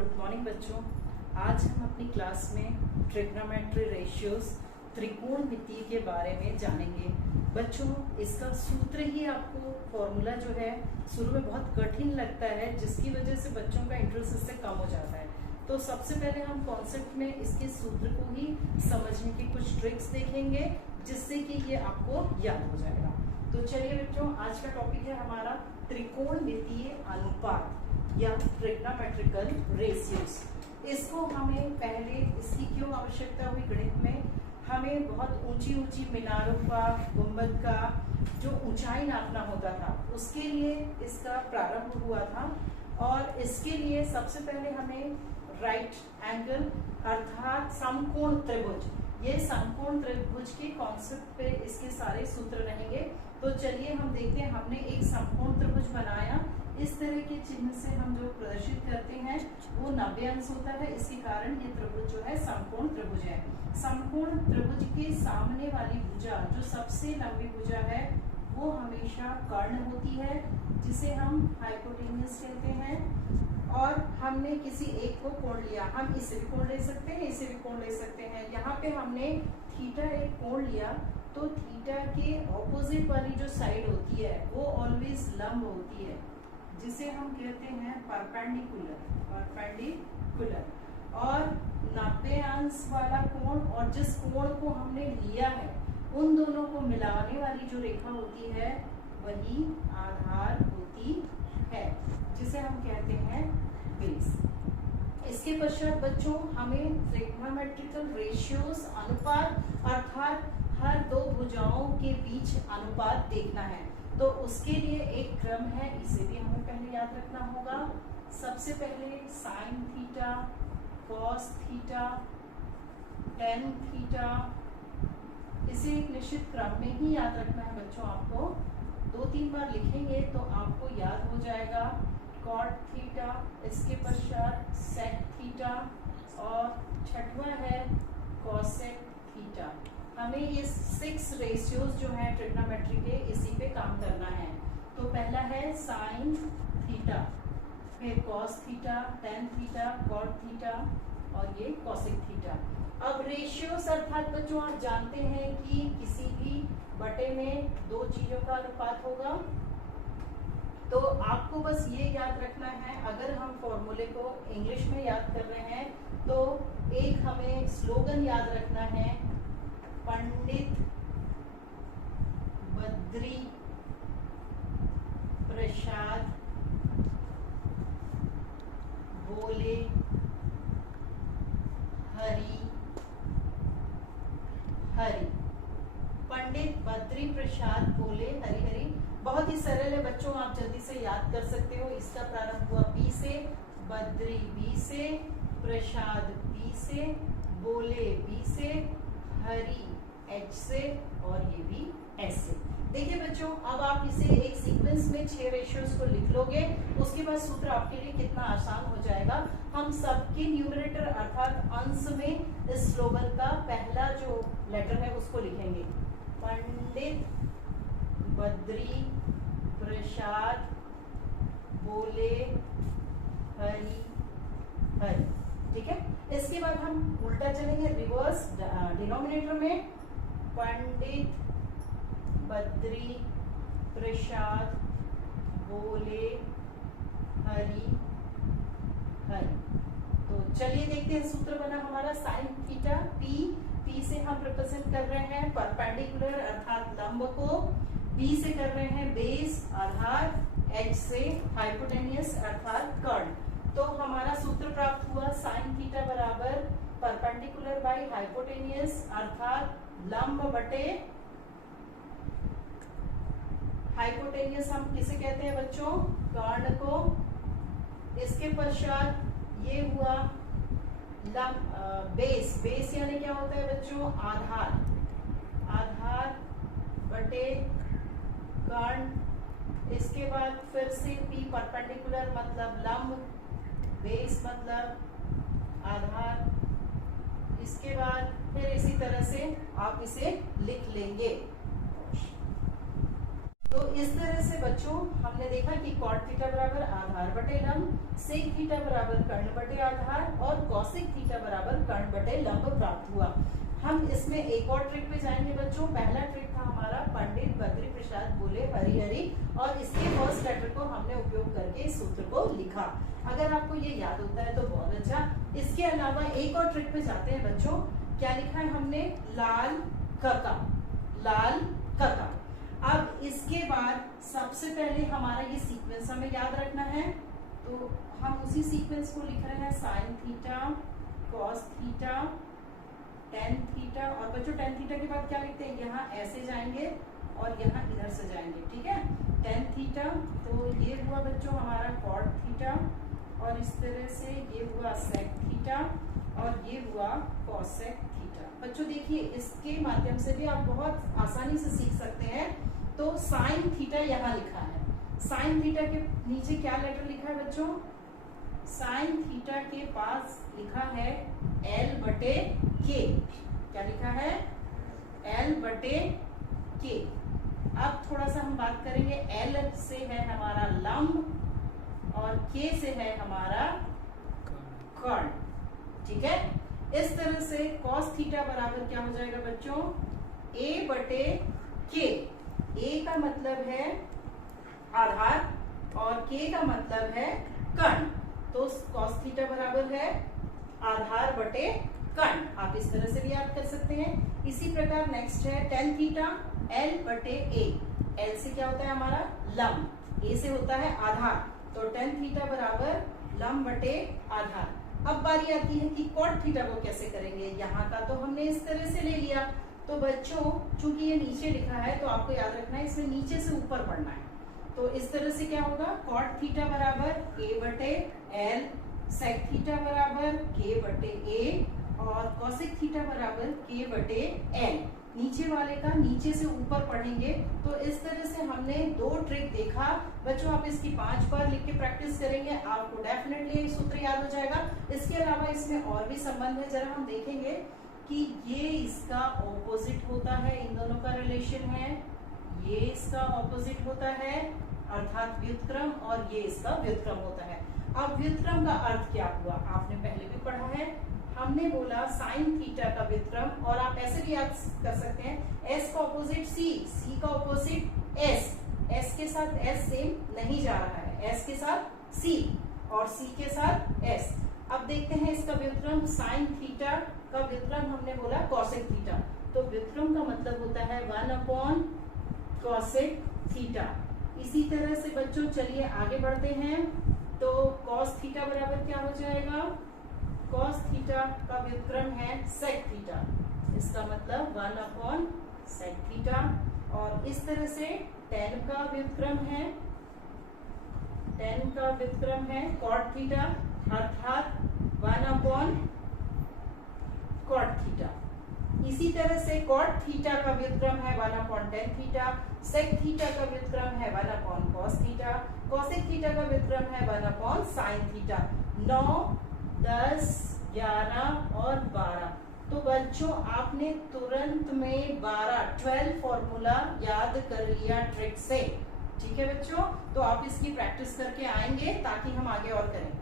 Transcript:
Good morning बच्चों। आज हम अपनी क्लास में ट्रिग्नोमेट्री रेशियोज त्रिकोणमितीय के बारे में जानेंगे। बच्चों, इसका सूत्र ही आपको फॉर्मूला जो है शुरू में बहुत कठिन लगता है, जिसकी वजह से बच्चों का इंटरेस्ट इससे कम हो जाता है। तो सबसे पहले हम कॉन्सेप्ट में इसके सूत्र को ही समझने की कुछ ट्रिक्स देखेंगे, जिससे कि ये आपको याद हो जाएगा। तो चलिए बच्चों, आज का टॉपिक है हमारा त्रिकोणमितीय अनुपात या ट्रिग्नोमेट्रिकल रेशियोज। इसको हमें पहले इसकी क्यों आवश्यकता हुई गणित में, हमें बहुत ऊंची ऊंची मीनारों का, गुंबद का जो ऊंचाई नापना होता था, उसके लिए इसका प्रारंभ हुआ था। और इसके लिए सबसे पहले हमें राइट एंगल अर्थात समकोण त्रिभुज, ये समकोण त्रिभुज के कॉन्सेप्ट पे इसके सारे सूत्र रहेंगे। तो चलिए हम देखते हैं। हमने एक समकोण त्रिभुज बनाया। इस तरह के चिन्ह से हम जो प्रदर्शित करते हैं वो 90 अंश होता है। इसी कारण ये त्रिभुज जो है समकोण त्रिभुज है। समकोण त्रिभुज के सामने वाली भुजा, जो सबसे लंबी भुजा है, वो हमेशा कर्ण होती है, जिसे हम हाइपोटेन्यूज कहते हैं। और हमने किसी एक को कोण लिया, हम इसे भी कोण ले सकते हैं, इसे भी कोण ले सकते हैं। यहाँ पे हमने थीटा एक कोण लिया, तो थीटा के ऑपोजिट वाली जो साइड होती है वो ऑलवेज लंब होती है, जिसे हम कहते हैं परपेंडिकुलर। और 90 अंश वाला कोण और जिस कोण को हमने लिया है, उन दोनों को मिलाने वाली जो रेखा होती है वही आधार होती है, जिसे हम कहते हैं बेस। इसके पश्चात बच्चों हमें ट्रिग्नोमेट्रिकल रेशियोज अनुपात अर्थात हर दो भुजाओं के बीच अनुपात देखना है। तो उसके लिए एक क्रम है, इसे भी हमें पहले याद रखना होगा। सबसे पहले sine theta, cos theta, tan theta, इसे एक निश्चित क्रम में ही याद रखना है बच्चों। आपको 2-3 बार लिखेंगे तो आपको याद हो जाएगा। कॉट थीटा, इसके पश्चात सेक थीटा और छठवां है कॉसेक थीटा। हमें ये 6 रेशियोज जो है ट्रिग्नोमेट्री के, इसी पे काम करना है। तो पहला है साइन थीटा, फिर cos theta, tan theta, cot theta और ये कॉसेक थीटा। अब रेशियोज अर्थात बच्चों आप जानते हैं कि किसी भी बटे में दो चीजों का अनुपात होगा। तो आपको बस ये याद रखना है, अगर हम फॉर्मूले को इंग्लिश में याद कर रहे हैं तो एक हमें स्लोगन याद रखना है, पंडित बद्री प्रसाद बोले हरि हरि। पंडित बद्री प्रसाद बोले हरि हरि। बहुत ही सरल है बच्चों, आप जल्दी से याद कर सकते हो। इसका प्रारंभ हुआ बी से, बद्री बी से, प्रसाद बी से, बोले बी से, हरि एच से और ये भी एस से। देखिए बच्चों, अब आप इसे एक सीक्वेंस में 6 रेशियोज को लिख लोगे, उसके बाद सूत्र आपके लिए कितना आसान हो जाएगा। हम सबके न्यूमरेटर अर्थात अंश में इस स्लोगन का पहला जो लेटर है उसको लिखेंगे, पंडित बद्री प्रसाद बोले हरि हरि। ठीक है, इसके बाद हम उल्टा चलेंगे, रिवर्स डिनोमिनेटर में, पंडित बद्री प्रसाद बोले हरि हरि। तो चलिए देखते हैं, सूत्र बना हमारा साइन थीटा, पी से हम रिप्रेजेंट कर रहे हैं परपेंडिकुलर अर्थात लंब को, बी से कर रहे हैं बेस आधार, एच से हाइपोटेन्यूस अर्थात कर्ण। तो हमारा सूत्र प्राप्त हुआ साइन थीटा बराबर परपेंडिकुलर बाई हाइपोटेन्यूस अर्थात लंब बटे हाइपोटेन्यूस। हम किसे कहते हैं बच्चों? कर्ण को। इसके पश्चात ये हुआ बेस यानी क्या होता है बच्चों? आधार बटे कर्ण। इसके बाद फिर से पी परपेंडिकुलर मतलब लंब, बेस मतलब आधार। इसके बाद फिर इसी तरह से आप इसे लिख लेंगे। तो इस तरह से बच्चों हमने देखा कि कॉट थीटा बराबर आधार बटे लंब, सेक थीटा बराबर कर्ण बटे आधार और कॉसेक थीटा बराबर कर्ण बटे लंब प्राप्त हुआ। हम इसमें एक और ट्रिक पे जाएंगे बच्चों। पहला ट्रिक था हमारा पंडित बद्री प्रसाद बोले हरि हरि, और इसके फर्स्ट लेटर को हमने उपयोग करके इस सूत्र को लिखा। अगर आपको ये याद होता है तो बहुत अच्छा। इसके अलावा एक और ट्रिक पे जाते हैं बच्चों। क्या लिखा है हमने? लाल कका, लाल कका। अब इसके बाद सबसे पहले हमारा ये सीक्वेंस हमें याद रखना है, तो हम उसी सीक्वेंस को लिख रहे हैं। Sine theta, cos theta, tan theta, और बच्चों टेन थीटा के बाद क्या लिखते हैं? यहाँ ऐसे जाएंगे और यहाँ इधर से जाएंगे, ठीक है। टेन थीटा, तो ये हुआ बच्चों हमारा कॉट थीटा, और इस तरह से ये हुआ सेक थीटा, और ये हुआ कॉसेक थीटा। बच्चों देखिए इसके माध्यम से भी आप बहुत आसानी से सीख सकते हैं। तो साइन थीटा यहाँ लिखा है, साइन थीटा के नीचे क्या लेटर लिखा है बच्चों? साइन थीटा के पास लिखा है L बटे के। क्या लिखा है? L बटे के। अब थोड़ा सा हम बात करेंगे। L से है हमारा लंब और K से है हमारा कर्ण, ठीक है। इस तरह से cos थीटा बराबर क्या हो जाएगा बच्चों? A बटे के। A का मतलब है आधार और K का मतलब है कर्ण, तो cos थीटा बराबर है आधार बटे कर्ण। आप इस तरह से भी याद कर सकते हैं। इसी प्रकार नेक्स्ट है टेन थीटा, L बटे A। L से क्या होता है हमारा? लंब, A से होता है आधार, तो टेन थीटा बराबर लंब बटे आधार। अब बारी आती है कि कॉट थीटा को कैसे करेंगे। यहाँ का तो हमने इस तरह से ले लिया, तो बच्चों चूंकि ये नीचे लिखा है तो आपको याद रखना है इसमें नीचे से ऊपर पढ़ना है। तो इस तरह से क्या होगा? कॉट थीटा बराबर A बटे L, सेक थीटा बराबर K बटे A, और कॉसेक थीटा बराबर K बटे L। नीचे वाले का नीचे से ऊपर पढ़ेंगे। तो इस तरह से हमने दो ट्रिक देखा बच्चों। आप इसकी 5 बार लिख के प्रैक्टिस करेंगे, आपको डेफिनेटली सूत्र याद हो जाएगा। इसके अलावा इसमें और भी संबंध है, जरा हम देखेंगे कि ये इसका ऑपोजिट होता है, इन दोनों का रिलेशन है। ये इसका ऑपोजिट होता है अर्थात व्युत्क्रम, और ये इसका व्युत्क्रम होता है। अब व्युत्क्रम का अर्थ क्या हुआ? आपने पहले भी पढ़ा है। हमने बोला साइन थीटा का व्युत्क्रम, और आप ऐसे भी याद कर सकते हैं S का ऑपोजिट C, C का ऑपोजिट S, S के साथ S सेम नहीं जा रहा है, S के साथ C और C के साथ S। अब देखते हैं इसका व्युत्क्रम। साइन थीटा का व्युत्क्रम हमने बोला कॉसेक थीटा, तो व्युत्क्रम का मतलब होता है 1 अपॉन कॉसेक थीटा। इसी तरह से बच्चों चलिए आगे बढ़ते हैं। तो कॉस थीटा बराबर क्या हो जाएगा? कॉस थीटा का व्युत्क्रम है सेक थीटा, इसका मतलब 1 अपॉन सेक थीटा। और इस तरह से टेन का व्युत्क्रम है, टेन का व्युत्क्रम है कॉट थीटा अर्थात 1 अपॉन कॉट थीटा। इसी तरह से कॉट थीटा का व्युत्क्रम है 1 upon tan theta, sec theta का व्युत्क्रम है 1 upon cos theta, cosec theta का व्युत्क्रम है 1 अपॉन साइन थीटा। 9, 10, 11 और 12। तो बच्चों आपने तुरंत में 12 फॉर्मूला याद कर लिया ट्रिक से, ठीक है बच्चों। तो आप इसकी प्रैक्टिस करके आएंगे ताकि हम आगे और करें।